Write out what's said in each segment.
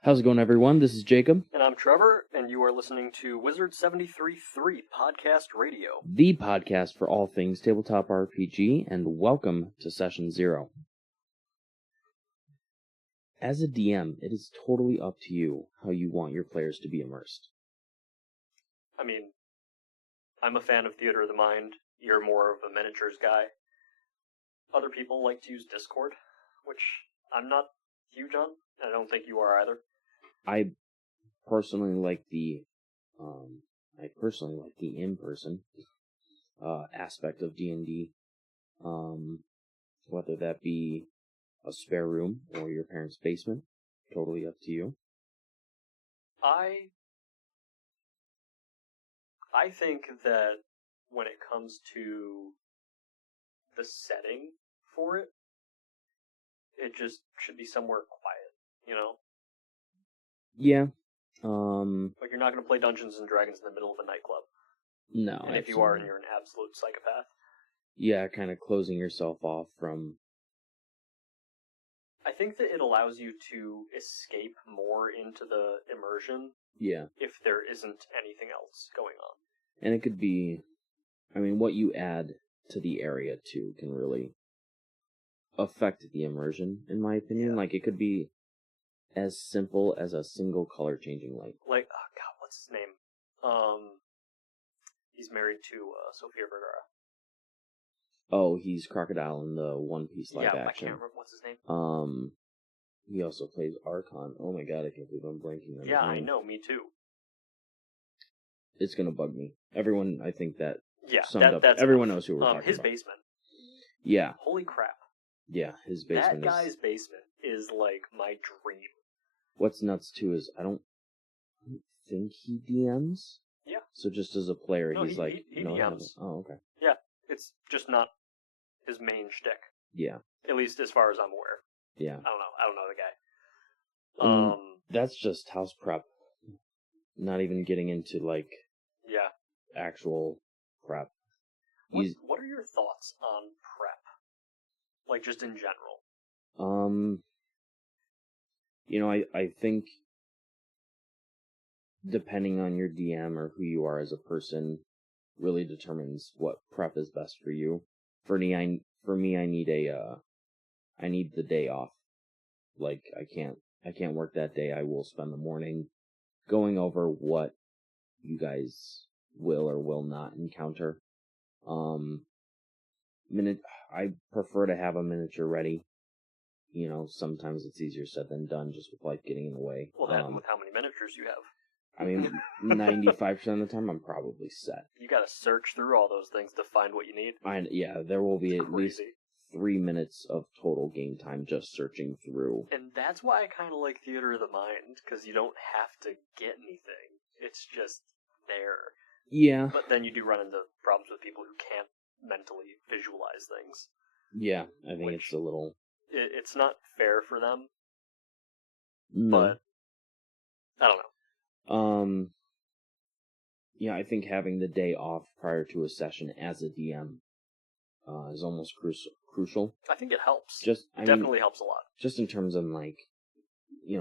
How's it going, everyone? This is Jacob. And I'm Trevor, and you are listening to Wizard 73.3 Podcast Radio. The podcast for all things tabletop RPG, and welcome to Session 0. As a DM, it is totally up to you how you want your players to be immersed. I mean, I'm a fan of Theater of the Mind. You're more of a miniatures guy. Other people like to use Discord, which I'm not huge on. I don't think you are either. I personally like the in-person aspect of D&D, whether that be a spare room or your parents' basement. Totally up to you. I think that when it comes to the setting for it, it just should be somewhere quiet, you know? Yeah. Like, you're not going to play Dungeons & Dragons in the middle of a nightclub. No, and if you are, you're an absolute psychopath. Yeah, kind of closing yourself off from... I think that it allows you to escape more into the immersion. Yeah. If there isn't anything else going on. And it could be... I mean, what you add to the area, too, can really affect the immersion, in my opinion. Yeah. Like, it could be as simple as a single color changing light. Like, oh god, what's his name? He's married to Sofia Vergara. Oh, he's Crocodile in the One Piece live action. I can't remember what's his name. He also plays Archon. Oh my god, I can't believe I'm blanking on his name. I know, me too. It's gonna bug me. Everyone, I think that summed up. Everyone knows who we're talking his about. His basement. Yeah. Holy crap. Yeah, his basement. That guy's basement is like my dream. What's nuts too is I don't think he DMs. Yeah. So just as a player, no, he's he DMs. Oh, okay. Yeah, it's just not his main shtick. Yeah. At least as far as I'm aware. Yeah. I don't know the guy. That's just house prep. Not even getting into actual prep. What are your thoughts on prep? Like just in general. I think depending on your DM or who you are as a person really determines what prep is best for you. For me, I need the day off. Like I can't work that day. I will spend the morning going over what you guys will or will not encounter. I prefer to have a miniature ready. Sometimes it's easier said than done, just with life getting in the way. Well, with how many miniatures you have. I mean, 95% of the time, I'm probably set. You gotta search through all those things to find what you need. There will be at least 3 minutes of total game time just searching through. And that's why I kind of like Theater of the Mind, because you don't have to get anything. It's just there. Yeah. But then you do run into problems with people who can't mentally visualize things. Yeah, I think it's a little... It's not fair for them. No. But, I don't know. Yeah, I think having the day off prior to a session as a DM is almost crucial. I think it helps. Definitely helps a lot. Just in terms of,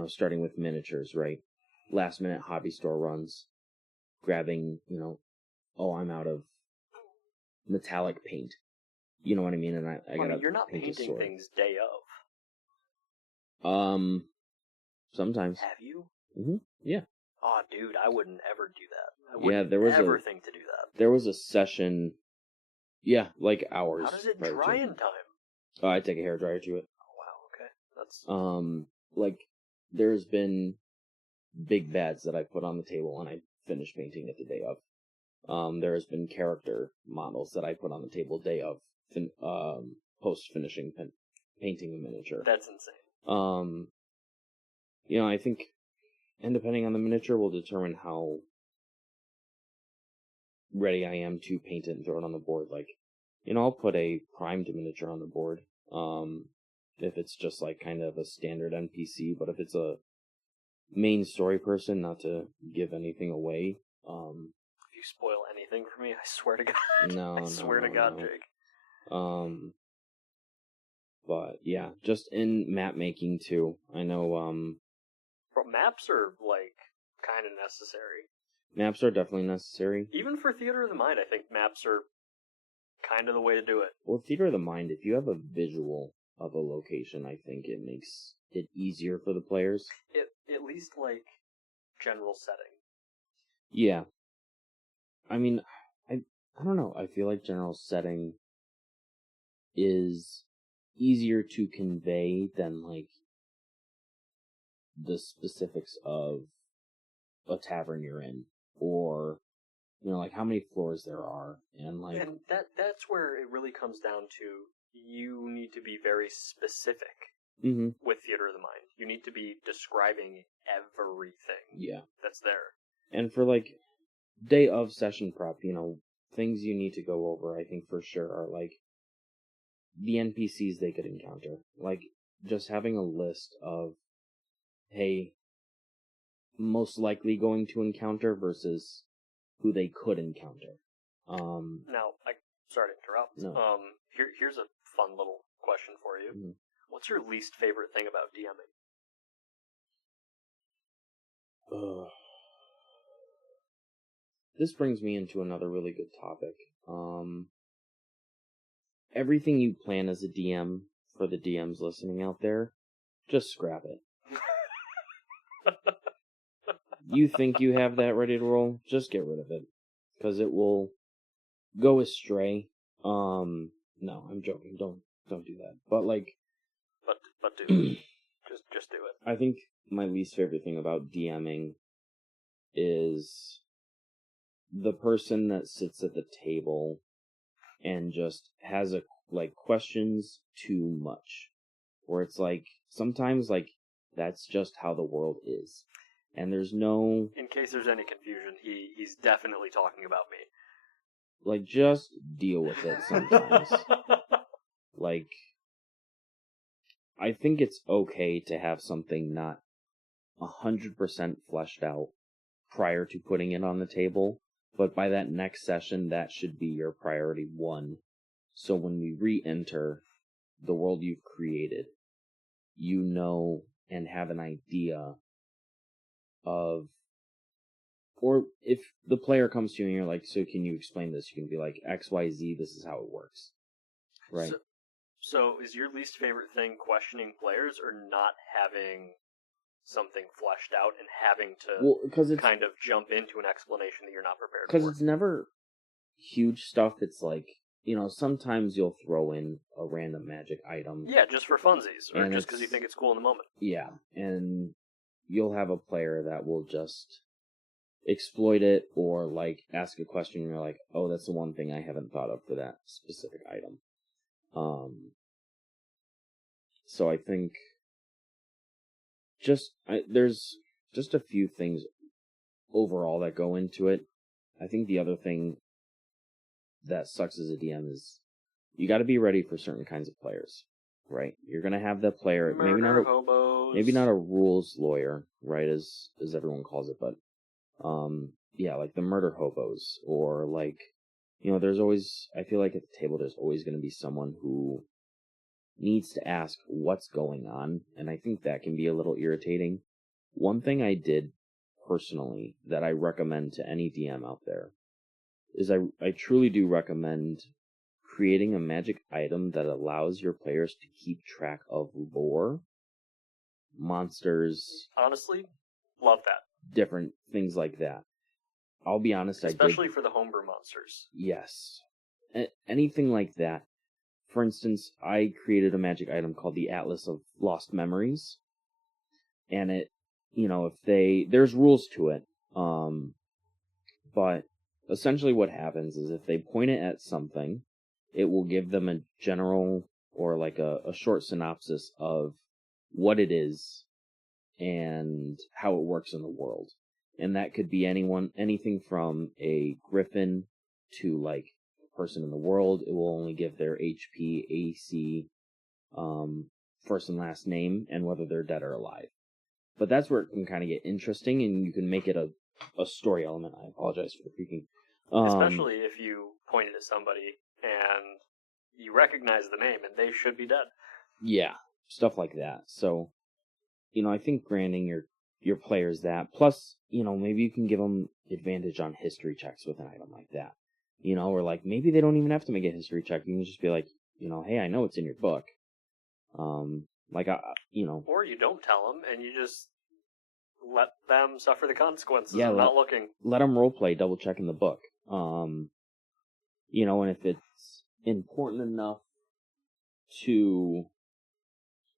starting with miniatures, right? Last minute hobby store runs, grabbing, I'm out of metallic paint. You know what I mean? And I gotta you're not painting things day of. Sometimes. Have you? Mm-hmm. Yeah. Oh, dude, I wouldn't ever do that. I wouldn't ever think to do that. There was a session, hours. How does it dry in time? Oh, I take a hairdryer to it. Oh, wow, okay. That's... there's been big bads that I put on the table and I finished painting it the day of. There has been character models that I put on the table day of, post-finishing painting a miniature. That's insane. I think... And depending on the miniature will determine how ready I am to paint it and throw it on the board. I'll put a primed miniature on the board. If it's just kind of a standard NPC, but if it's a main story person, not to give anything away. If you spoil anything for me, I swear to God. No, I swear to God, Jake. But yeah, just in map making too. I know, Bro, maps are, like, kind of necessary. Maps are definitely necessary. Even for Theater of the Mind, I think maps are kind of the way to do it. Well, Theater of the Mind, if you have a visual of a location, I think it makes it easier for the players. At least, like, general setting. Yeah. I mean, I don't know. I feel like general setting is easier to convey than, like, the specifics of a tavern you're in, or, you know, like, how many floors there are, and, like... And that's where it really comes down to, you need to be very specific with Theater of the Mind. You need to be describing everything that's there. And for, like, day of session prep, you know, things you need to go over, I think, for sure, are, like, the NPCs they could encounter. Like, just having a list of, hey, most likely going to encounter versus who they could encounter. Now, sorry to interrupt. No. Here's a fun little question for you. Mm-hmm. What's your least favorite thing about DMing? This brings me into another really good topic. Everything you plan as a DM, for the DMs listening out there, just scrap it. You think you have that ready to roll? Just get rid of it. Because it will go astray. No, I'm joking. Don't do that. But, like... But do. just do it. I think my least favorite thing about DMing is the person that sits at the table and just has questions too much. Where it's like, sometimes, like, that's just how the world is. And there's no... In case there's any confusion, he's definitely talking about me. Like, just deal with it sometimes. Like, I think it's okay to have something not 100% fleshed out prior to putting it on the table, but by that next session, that should be your priority one. So when we re-enter the world you've created, you know and have an idea of... Or if the player comes to you and you're like, so can you explain this? You can be like, XYZ, this is how it works. Right? So is your least favorite thing questioning players, or not having something fleshed out and having to kind of jump into an explanation that you're not prepared for? Because it's never huge stuff. It's like, you know, sometimes you'll throw in a random magic item. Yeah, just for funsies, or just because you think it's cool in the moment. Yeah, and you'll have a player that will just exploit it, or, like, ask a question and you're like, oh, that's the one thing I haven't thought of for that specific item. So I think there's just a few things overall that go into it. I think the other thing that sucks as a DM is you got to be ready for certain kinds of players, right? You're gonna have that player, maybe not a rules lawyer, right, as everyone calls it, but yeah, like the murder hobos, or, like, you know, there's always, I feel like at the table there's always going to be someone who needs to ask what's going on, and I think that can be a little irritating. One thing I did personally that I recommend to any DM out there is I truly do recommend creating a magic item that allows your players to keep track of lore, monsters. Honestly, love that. Different things like that. I'll be honest, especially for the homebrew monsters. Yes. Anything like that. For instance, I created a magic item called the Atlas of Lost Memories. And it, you know, there's rules to it. But essentially what happens is if they point it at something, it will give them a general, or like a short synopsis of what it is and how it works in the world. And that could be anything from a griffin to, like, a person in the world. It will only give their HP, AC, first and last name, and whether they're dead or alive. But that's where it can kind of get interesting, and you can make it a story element. I apologize for the creaking. Especially if you point it at somebody and you recognize the name and they should be dead. Yeah, stuff like that. So, you know, I think granting your your players that. Plus, maybe you can give them advantage on history checks with an item like that. Or like maybe they don't even have to make a history check. You can just be like, hey, I know it's in your book. Or you don't tell them and you just let them suffer the consequences of not looking. Let them roleplay, double checking the book. And if it's important enough to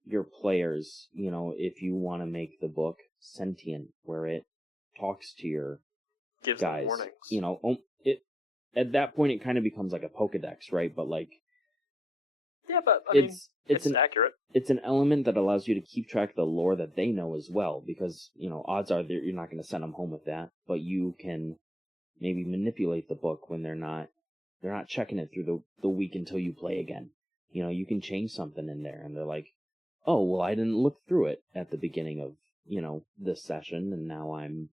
your players, if you want to make the book sentient, where it talks to your Gives guys, them warnings. At that point it kind of becomes like a Pokedex, right? But like, yeah, but I mean, it's accurate. It's an element that allows you to keep track of the lore that they know as well, because odds are you're not going to send them home with that, but you can maybe manipulate the book when they're not checking it through the week until you play again. You can change something in there, and they're like, oh, well, I didn't look through it at the beginning of this session, and now I'm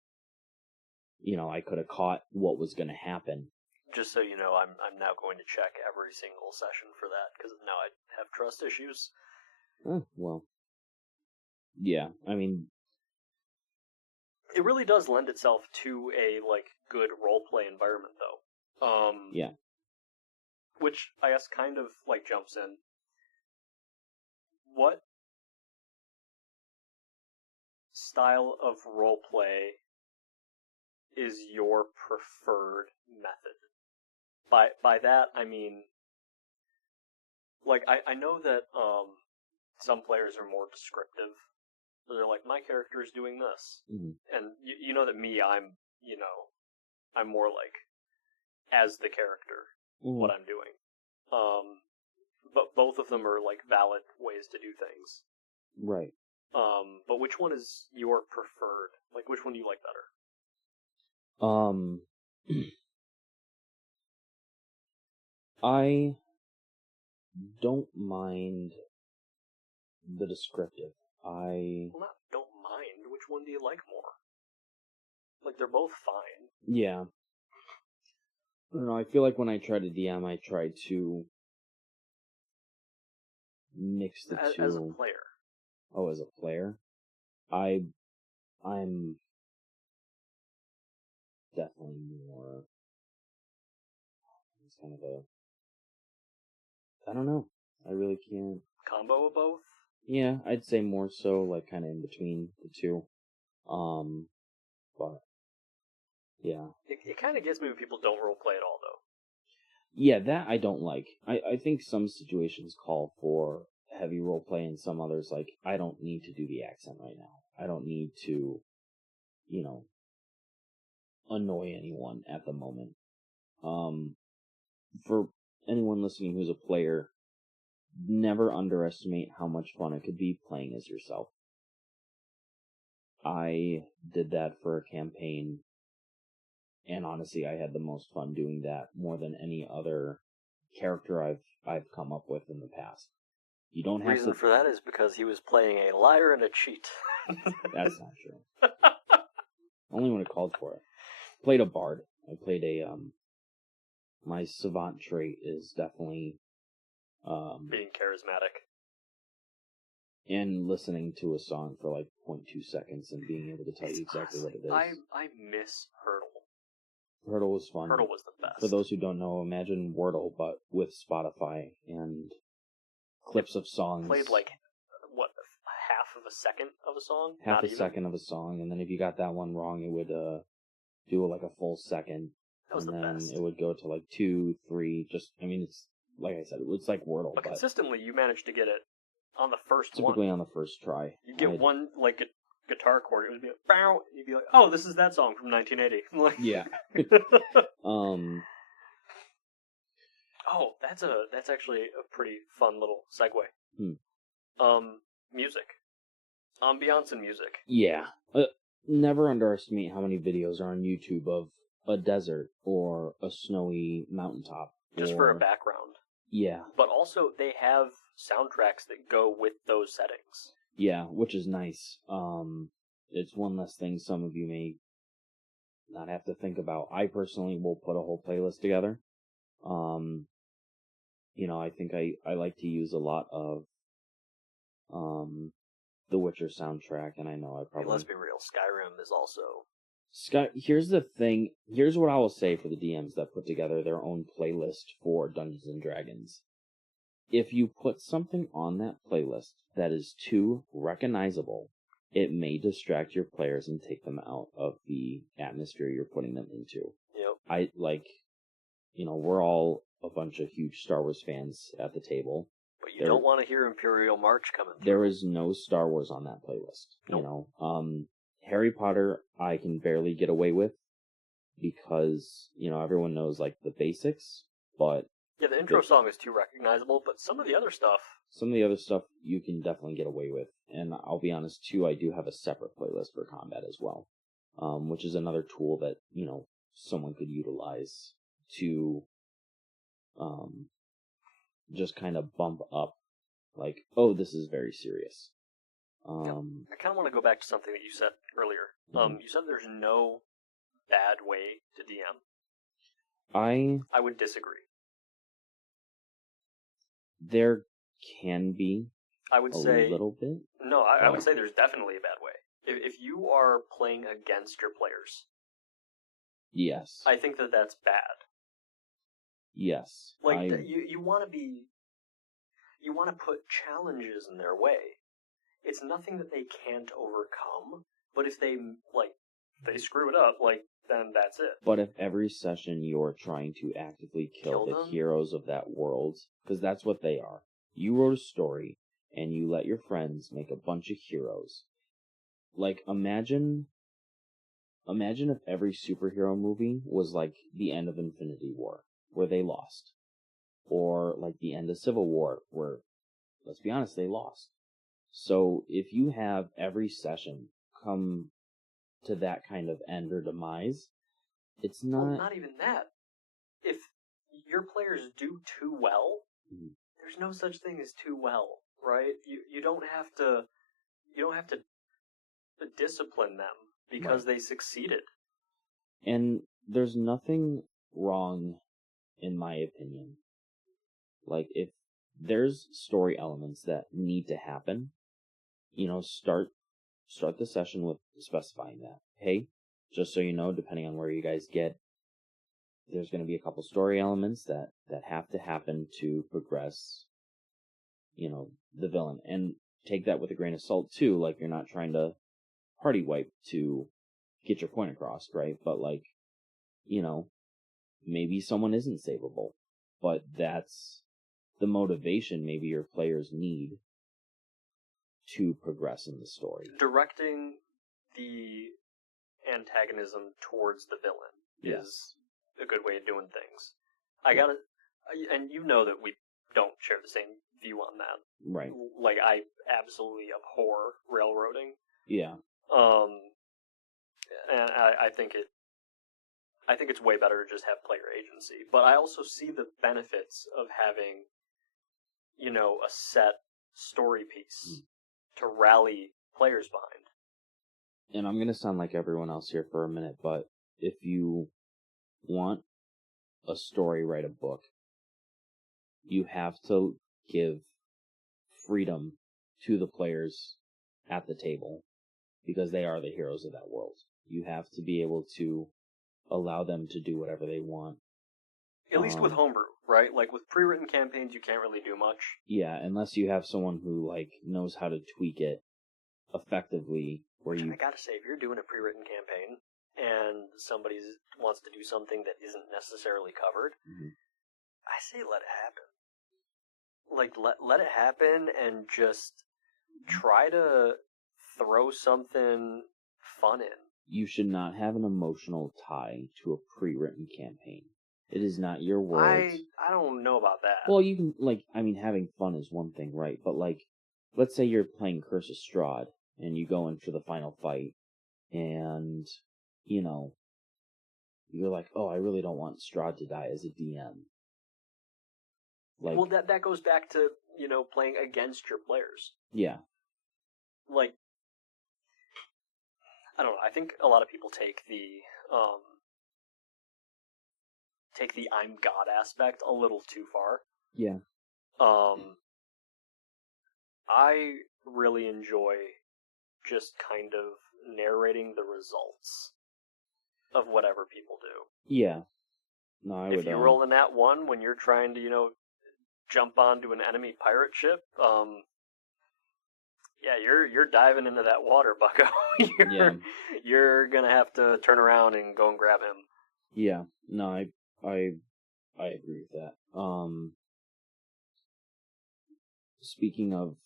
I could have caught what was going to happen. Just so you know, I'm now going to check every single session for that, because now I have trust issues. Well, yeah, I mean, it really does lend itself to a good roleplay environment, though. Yeah. Which I guess kind of jumps in. What style of roleplay is your preferred method? By that I mean, I know that some players are more descriptive. So they're like, my character is doing this, and you know that me, I'm more like as the character what I'm doing. But both of them are valid ways to do things. Right. But which one is your preferred? Which one do you like better? I don't mind the descriptive. Well, not don't mind. Which one do you like more? They're both fine. Yeah. I don't know, I feel like when I try to DM, I try to mix the two. As a player. Oh, as a player? I'm definitely more... It's kind of I don't know. I really can't... Combo of both? Yeah, I'd say more so, kind of in between the two. But, yeah. It kind of gets me when people don't roleplay at all, though. Yeah, that I don't like. I think some situations call for heavy roleplay, and some others, I don't need to do the accent right now. I don't need to, annoy anyone at the moment. For anyone listening who's a player, never underestimate how much fun it could be playing as yourself. I did that for a campaign, and honestly, I had the most fun doing that more than any other character I've come up with in the past. You don't have to... Reason for that is because he was playing a liar and a cheat. That's not true. Only when it called for it. Played a bard. I played a my savant trait is definitely being charismatic. And listening to a song for 0.2 seconds and being able to tell you exactly what it is. I miss Hurdle. Hurdle was fun. Hurdle was the best. For those who don't know, imagine Wordle, but with Spotify and clips of songs. Played half of a second of a song? Half a second of a song, and then if you got that one wrong, it would do a full second. That was the best. And then it would go to 2, 3, it's, like I said, it's like Wordle. But consistently, you managed to get it on the first typically on the first try. You get one, guitar chord, it would be like, bow, and you'd be like, oh, this is that song from 1980. Yeah. Oh, that's actually a pretty fun little segue. Music. Ambiance and music. Yeah. Never underestimate how many videos are on YouTube of a desert or a snowy mountaintop. Just for a background. Yeah. But also, they have soundtracks that go with those settings. Yeah, which is nice. It's one less thing some of you may not have to think about. I personally will put a whole playlist together. I think I like to use a lot of the Witcher soundtrack, and I know I I mean, probably... let's be real, Skyrim is also... Here's the thing. Here's what I will say for the DMs that put together their own playlist for Dungeons and Dragons. If you put something on that playlist that is too recognizable, it may distract your players and take them out of the atmosphere you're putting them into. Yep. We're all a bunch of huge Star Wars fans at the table. But you don't want to hear Imperial March coming through. There is no Star Wars on that playlist. Nope. Harry Potter I can barely get away with because, everyone knows, like, the basics, but... Yeah, the intro song is too recognizable, but some of the other stuff you can definitely get away with. And I'll be honest, too, I do have a separate playlist for combat as well, which is another tool that, someone could utilize to just kind of bump up, like, oh, this is very serious. I kind of want to go back to something that you said earlier. You said there's no bad way to DM. I would disagree. There can be a little bit. No, I would say there's definitely a bad way. If you are playing against your players, yes, I think that's bad. Yes, you want to put challenges in their way. It's nothing that they can't overcome, but if they screw it up, then that's it. But if every session you're trying to actively kill the heroes of that world, because that's what they are. You wrote a story, and you let your friends make a bunch of heroes. Like, imagine if every superhero movie was like the end of Infinity War, where they lost. Or like the end of Civil War, where, let's be honest, they lost. So if you have every session come to that kind of end or demise, it's not... Well, not even that. If your players do too well, there's no such thing as too well, right? You don't have to discipline them because they succeeded. And there's nothing wrong, in my opinion. Like, if there's story elements that need to happen, start the session with specifying that. Hey, just so you know, depending on where you guys get, there's going to be a couple story elements that have to happen to progress, the villain. And take that with a grain of salt, too. Like, you're not trying to party wipe to get your point across, right? But, like, maybe someone isn't savable. But that's the motivation maybe your players need to progress in the story. Directing the antagonism towards the villain is a good way of doing things. And you know that we don't share the same view on that. Right. Like, I absolutely abhor railroading. Yeah. And I think it's way better to just have player agency. But I also see the benefits of having, a set story piece to rally players behind. And I'm going to sound like everyone else here for a minute, but if you want a story, write a book, you have to give freedom to the players at the table because they are the heroes of that world. You have to be able to allow them to do whatever they want. At least with homebrew, right? Like, with pre-written campaigns, you can't really do much. Yeah, unless you have someone who, like, knows how to tweak it effectively. I gotta say, if you're doing a pre-written campaign and somebody wants to do something that isn't necessarily covered, I say let it happen. Like, let it happen and just try to throw something fun in. You should not have an emotional tie to a pre-written campaign. It is not your world. I don't know about that. Well, you can, having fun is one thing, right? But, let's say you're playing Curse of Strahd, and you go in for the final fight, and, you're like, oh, I really don't want Strahd to die as a DM. Well, that goes back to, playing against your players. Yeah. Like, I don't know, I think a lot of people take the I'm God aspect a little too far. Yeah. I really enjoy just kind of narrating the results of whatever people do. Yeah. No, I would. If you roll in that one when you're trying to, jump onto an enemy pirate ship, yeah, you're diving into that water, bucko. You're gonna have to turn around and go and grab him. Yeah. No, I agree with that. Speaking of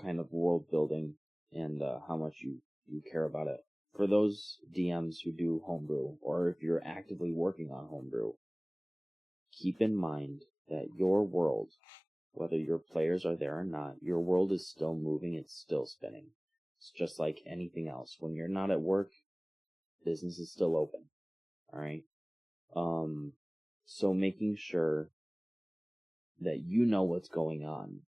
kind of world building and how much you care about it, for those DMs who do homebrew, or if you're actively working on homebrew, keep in mind that your world, whether your players are there or not, your world is still moving, it's still spinning. It's just like anything else. When you're not at work, business is still open. Alright? So making sure that you know what's going on,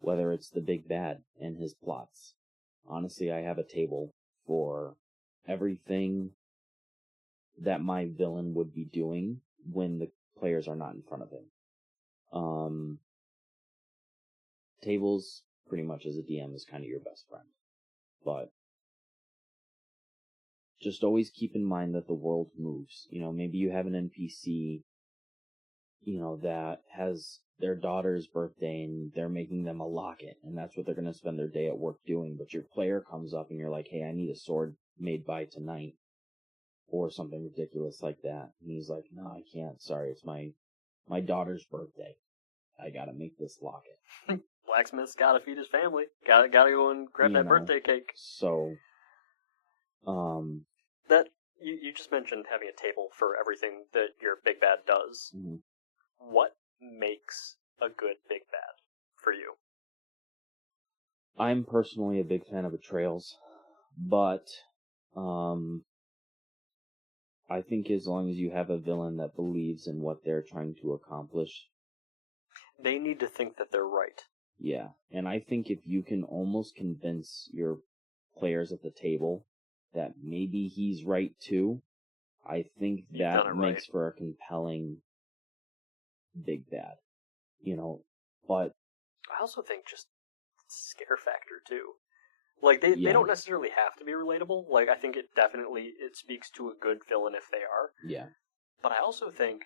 whether it's the big bad and his plots. Honestly, I have a table for everything that my villain would be doing when the players are not in front of him. Tables, pretty much as a DM, is kind of your best friend. But just always keep in mind that the world moves. Maybe you have an NPC, that has their daughter's birthday and they're making them a locket, and that's what they're going to spend their day at work doing. But your player comes up and you're like, hey, I need a sword made by tonight, or something ridiculous like that. And he's like, no, I can't. Sorry, it's my daughter's birthday. I gotta make this locket. Blacksmith's gotta feed his family. Gotta go and grab that birthday cake. So, that you just mentioned having a table for everything that your big bad does. Mm-hmm. What makes a good big bad for you? I'm personally a big fan of betrayals, but I think as long as you have a villain that believes in what they're trying to accomplish, they need to think that they're right. Yeah, and I think if you can almost convince your players at the table that maybe he's right too, I think that makes for a compelling big bad. But I also think just scare factor too. Like they don't necessarily have to be relatable. Like I think it speaks to a good villain if they are. Yeah. But I also think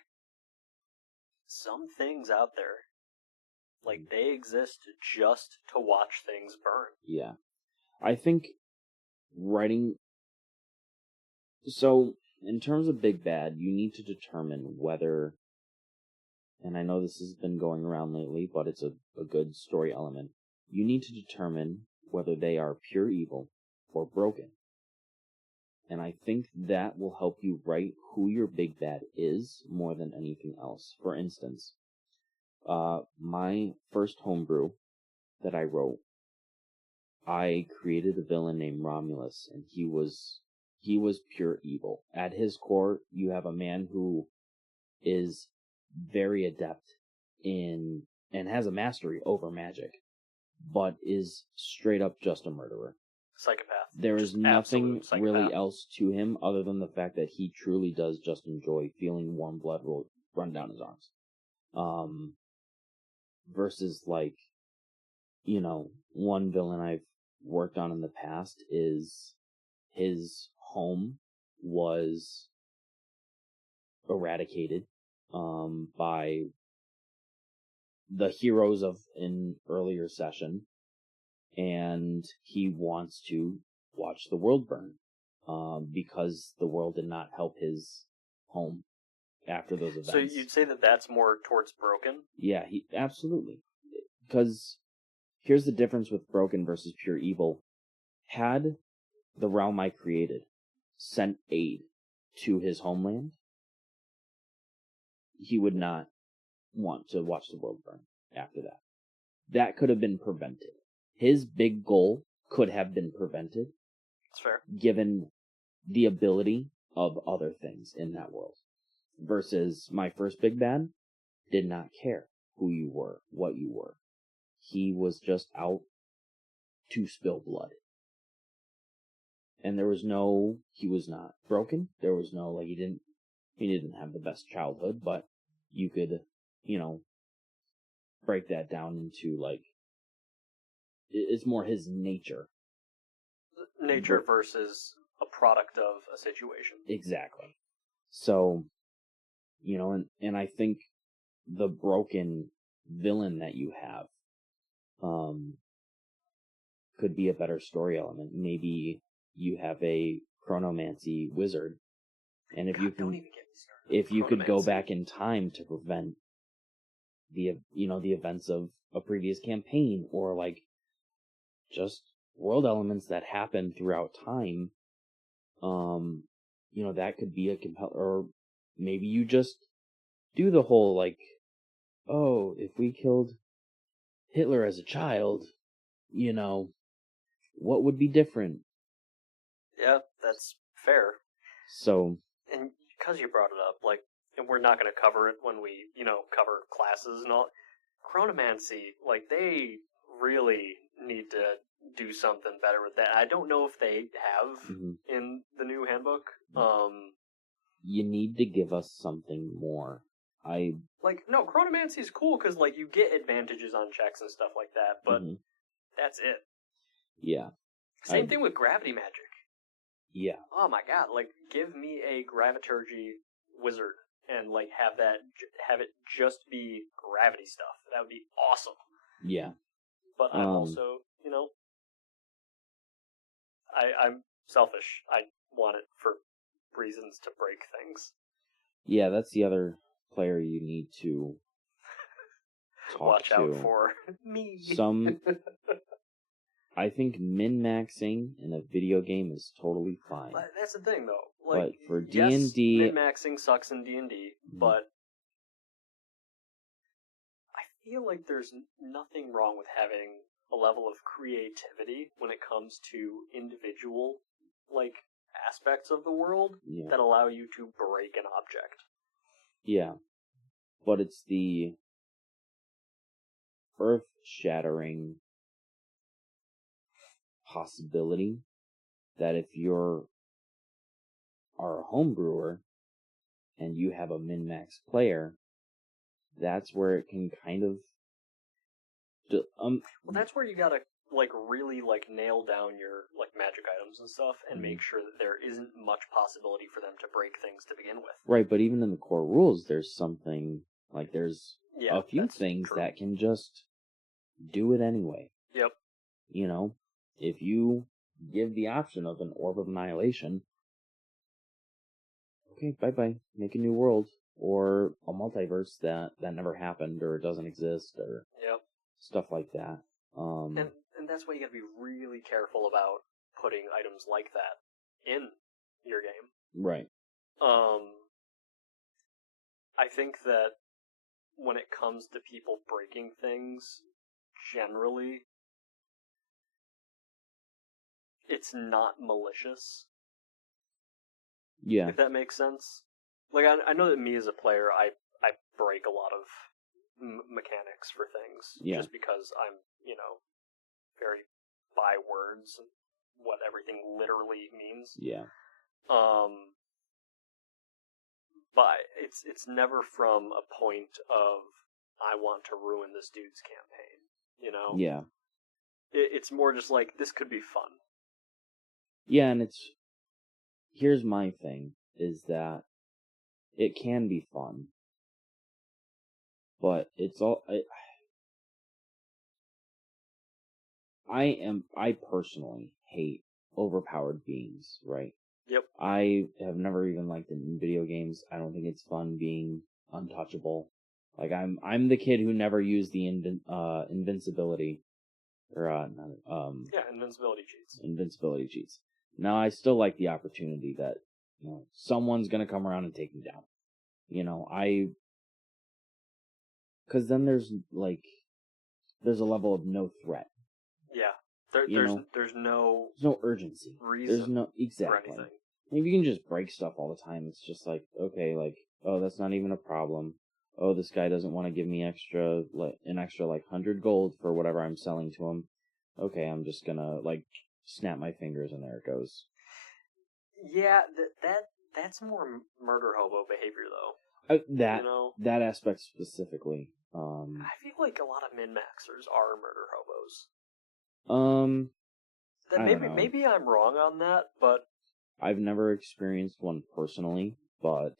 some things out there, like they exist just to watch things burn. Yeah. I think writing... So, in terms of big bad, you need to determine whether... And I know this has been going around lately, but it's a good story element. You need to determine whether they are pure evil or broken. And I think that will help you write who your big bad is more than anything else. For instance, my first homebrew that I wrote, I created a villain named Romulus, and he was pure evil. At his core, you have a man who is very adept in and has a mastery over magic, but is straight up just a murderer. Psychopath. There is nothing really else to him other than the fact that he truly does just enjoy feeling warm blood run down his arms. Versus one villain I've worked on in the past is his home was eradicated by the heroes of an earlier session, and he wants to watch the world burn because the world did not help his home after those events. So you'd say that that's more towards broken? Yeah, absolutely. Because here's the difference with broken versus pure evil. Had the realm I created sent aid to his homeland, he would not want to watch the world burn after that. That could have been prevented. His big goal could have been prevented. That's fair. Given the ability of other things in that world. Versus my first big bad did not care who you were, what you were. He was just out to spill blood. And he was not broken. There was no, he didn't have the best childhood, but you could, break that down into, it's more his nature. nature versus a product of a situation. Exactly. So, and I think the broken villain that you have could be a better story element. Maybe you have a chronomancy wizard, and if you could go back in time to prevent the events of a previous campaign, or like just world elements that happen throughout time, that could be a or maybe you just do the whole like, oh, if we killed Hitler as a child, what would be different? Yeah, that's fair. So, and because you brought it up, like, and we're not going to cover it when we, cover classes and all. Chronomancy, like, they really need to do something better with that. I don't know if they have in the new handbook. You need to give us something more. No, chronomancy is cool because, like, you get advantages on checks and stuff like that, but that's it. Yeah. Same thing with gravity magic. Yeah. Oh my god, like, give me a graviturgy wizard and, like, have it just be gravity stuff. That would be awesome. Yeah. But I'm also, I'm selfish. I want it for reasons to break things. Yeah, that's the other player you need to talk Watch to. Out for me. I think min-maxing in a video game is totally fine. But that's the thing, though. Like, but for yes, D&D... min-maxing sucks in D&D, but I feel like there's nothing wrong with having a level of creativity when it comes to individual, like, aspects of the world that allow you to break an object. Yeah. But it's the earth-shattering possibility that if you're a homebrewer and you have a min-max player, that's where it can kind of well, that's where you gotta like really like nail down your like magic items and stuff and make sure that there isn't much possibility for them to break things to begin with. Right, but even in the core rules there's something like there's a few things that can just do it anyway. Yep. If you give the option of an Orb of Annihilation, okay, bye-bye, make a new world, or a multiverse that never happened, or doesn't exist, or stuff like that. And that's why you gotta be really careful about putting items like that in your game. Right. I think that when it comes to people breaking things, generally, it's not malicious. Yeah. If that makes sense. Like, I know that me as a player, I break a lot of mechanics for things. Yeah. Just because I'm, very by words and what everything literally means. Yeah. But it's never from a point of, I want to ruin this dude's campaign, Yeah. It's more just like, this could be fun. Yeah, and here's my thing, is that it can be fun, but it's all, I personally hate overpowered beings, right? Yep. I have never even liked it in video games. I don't think it's fun being untouchable. Like, I'm the kid who never used the invincibility, or invincibility cheats. Invincibility cheats. Now I still like the opportunity that someone's gonna come around and take me down. Because then there's a level of no threat. Yeah, there's no urgency. Reason there's no exactly. For anything. If you can just break stuff all the time, it's just like, okay, like, oh, that's not even a problem. Oh, this guy doesn't want to give me an extra 100 gold for whatever I'm selling to him. Okay, I'm just gonna snap my fingers and there it goes. Yeah, that's more murder hobo behavior though. That aspect specifically. I feel like a lot of min-maxers are murder hobos. That I don't know. maybe I'm wrong on that, but I've never experienced one personally, but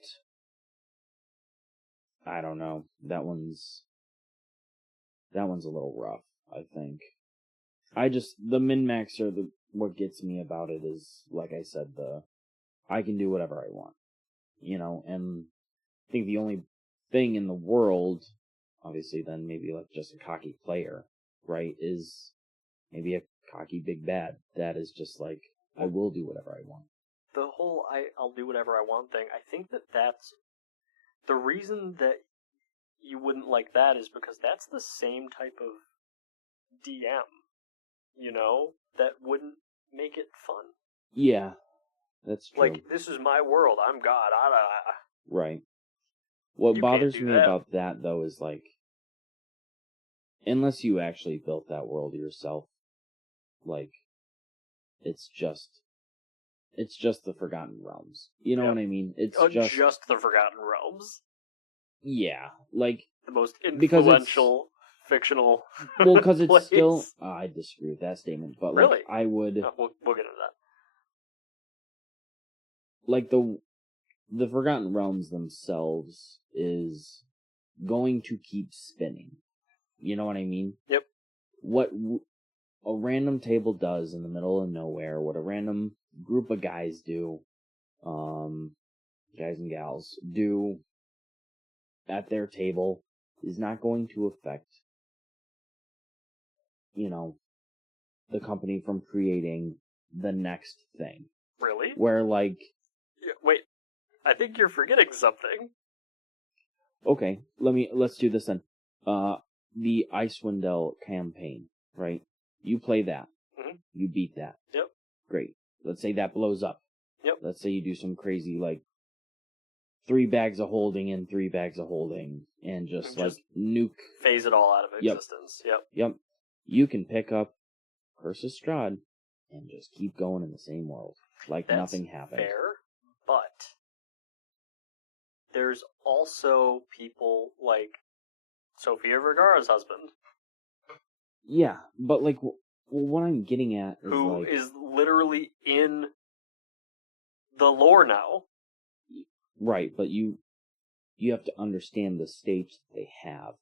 I don't know. That one's a little rough, I think. The min-max are what gets me about it is, like I said, I can do whatever I want, and I think the only thing in the world, obviously then maybe like just a cocky player, right, is maybe a cocky big bad that is just like, I will do whatever I want. The whole I'll do whatever I want thing, I think that's the reason that you wouldn't like that is because that's the same type of DM, that wouldn't make it fun. Yeah, that's true. Like, this is my world, I'm God, Right. What You bothers can't do me that. about that, though, is like, unless you actually built that world yourself, like, it's just the Forgotten Realms. You know what I mean? It's just the Forgotten Realms. Yeah, like, The most influential fictional well, because it's place. still... I disagree with that statement, but, like, Really? I would... We'll get into that. Like, the Forgotten Realms themselves is going to keep spinning. You know what I mean? Yep. What a random table does in the middle of nowhere, what a random group of guys do, guys and gals do at their table is not going to affect, the company from creating the next thing. Really? Where, like... Wait, I think you're forgetting something. Okay, let's do this then. The Icewind Dale campaign, right? You play that. Mm-hmm. You beat that. Yep. Great. Let's say that blows up. Yep. Let's say you do some crazy, like, 3 bags of holding and 3 bags of holding, and just like, nuke... Phase it all out of existence. Yep. You can pick up Curse of Strahd and just keep going in the same world. Like nothing happened. Fair, but there's also people like Sofia Vergara's husband. Yeah, but like, what I'm getting at is who is literally in the lore now. Right, but you have to understand the stage that they have,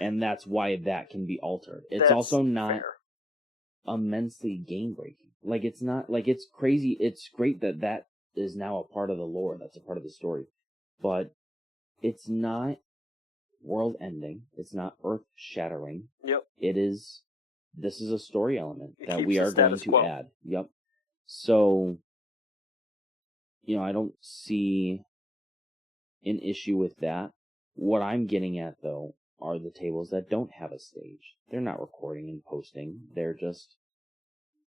and that's why that can be altered. It's also not immensely game-breaking. Like, it's not, like, it's crazy, it's great that is now a part of the lore, that's a part of the story, but it's not world-ending, it's not earth-shattering. Yep. This is a story element that we are going to add. Yep. So, I don't see an issue with that. What I'm getting at, though, are the tables that don't have a stage. They're not recording and posting. They're just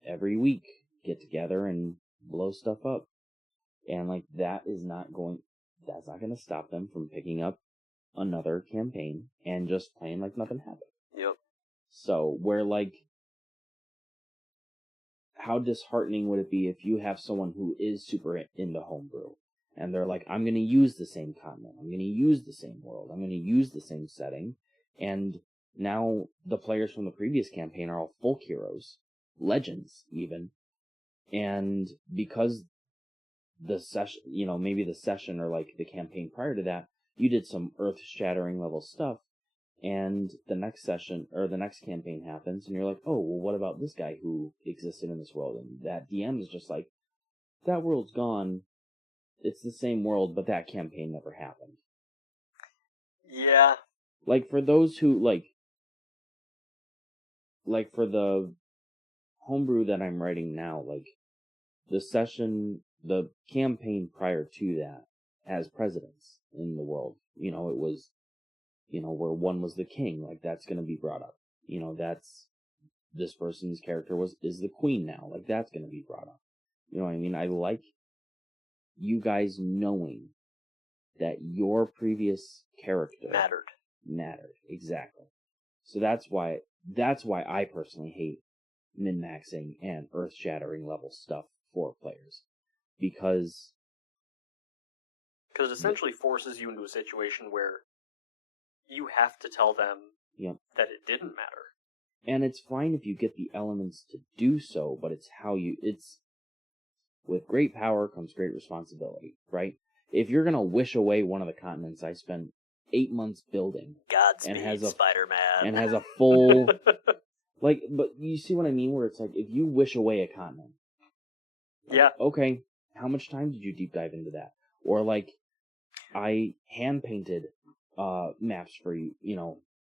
every week get together and blow stuff up. And, like, that's not going to stop them from picking up another campaign and just playing like nothing happened. Yep. So, how disheartening would it be if you have someone who is super into homebrew, and they're like, I'm going to use the same continent, I'm going to use the same world, I'm going to use the same setting, and now the players from the previous campaign are all folk heroes, legends even, and because the session, maybe the session or like the campaign prior to that, you did some earth-shattering level stuff, and the next session, or the next campaign happens, and you're like, oh, well, what about this guy who existed in this world? And that DM is just like, that world's gone, it's the same world, but that campaign never happened. Yeah. Like, for those who, like for the homebrew that I'm writing now, like, the campaign prior to that has precedents in the world. It was, where one was the king, like, that's gonna be brought up. That's, this person's character is the queen now, like, that's gonna be brought up. You know what I mean? I like you guys knowing that your previous character mattered, exactly. So that's why I personally hate min-maxing and earth-shattering level stuff for players, because it essentially forces you into a situation where you have to tell them that it didn't matter. And it's fine if you get the elements to do so, but it's with great power comes great responsibility, right? If you're gonna wish away one of the continents I spent 8 months building, Godspeed, Spider-Man. and has a full, like, but you see what I mean? Where it's like, if you wish away a continent, like, yeah, okay, how much time did you deep dive into that? Or like, I hand painted maps for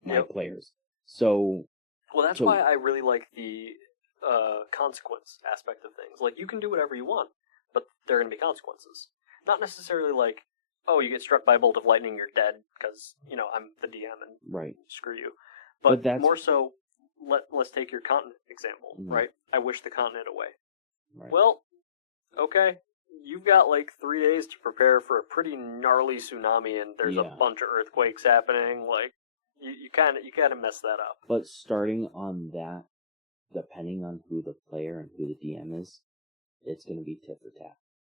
my players. So, well, that's why I really like the consequence aspect of things. Like, you can do whatever you want, but there are going to be consequences. Not necessarily like, oh, you get struck by a bolt of lightning, you're dead, because, I'm the DM and screw you. But that's more so, let's take your continent example, right? I wish the continent away. Right. Well, okay, you've got like 3 days to prepare for a pretty gnarly tsunami, and there's a bunch of earthquakes happening. Like, you kind of mess that up. But starting on that, depending on who the player and who the DM is, it's going to be tit for tat.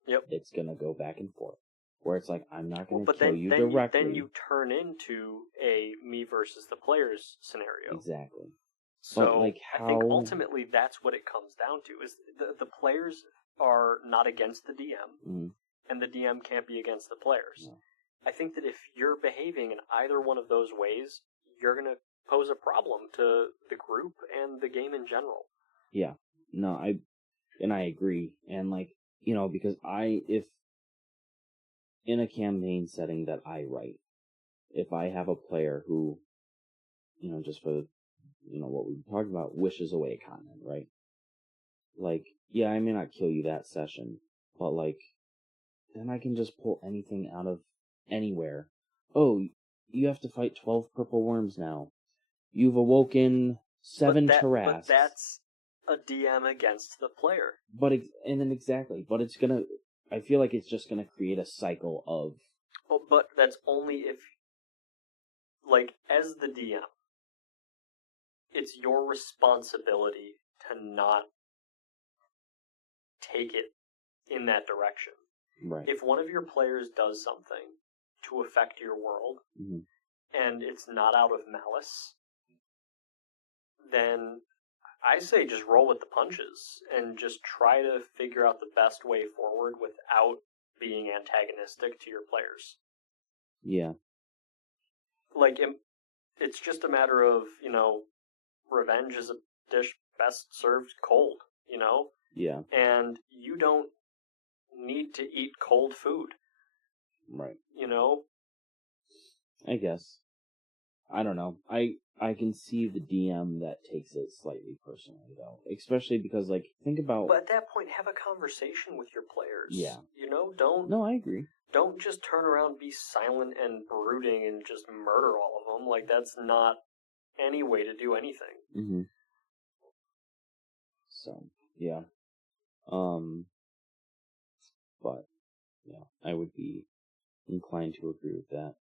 Yep. It's going to go back and forth. Where it's like, I'm not going to kill you directly. Then you turn into a me versus the players scenario. Exactly. So like I think ultimately that's what it comes down to, is the players are not against the DM, and the DM can't be against the players. No. I think that if you're behaving in either one of those ways, you're going to pose a problem to the group and the game in general. Yeah. No, I agree. And like, because if in a campaign setting that I write, if I have a player who, just for, what we were talking about, wishes away a continent, right? Like, yeah, I may not kill you that session, but like, then I can just pull anything out of anywhere. Oh, you have to fight 12 purple worms now. You've awoken 7 Tarrasques. But that's a DM against the player. But it's gonna, I feel like it's just gonna create a cycle of... Oh, but that's only if, like, as the DM, it's your responsibility to not take it in that direction. Right. If one of your players does something to affect your world, and it's not out of malice, then I say just roll with the punches and just try to figure out the best way forward without being antagonistic to your players. Yeah. Like, it's just a matter of, revenge is a dish best served cold, Yeah. And you don't need to eat cold food. Right. I guess. I don't know. I can see the DM that takes it slightly personally, though. Especially because, like, think about... But at that point, have a conversation with your players. Yeah. Don't... No, I agree. Don't just turn around, be silent and brooding, and just murder all of them. Like, that's not any way to do anything. Mm-hmm. So, yeah. But, yeah, I would be inclined to agree with that.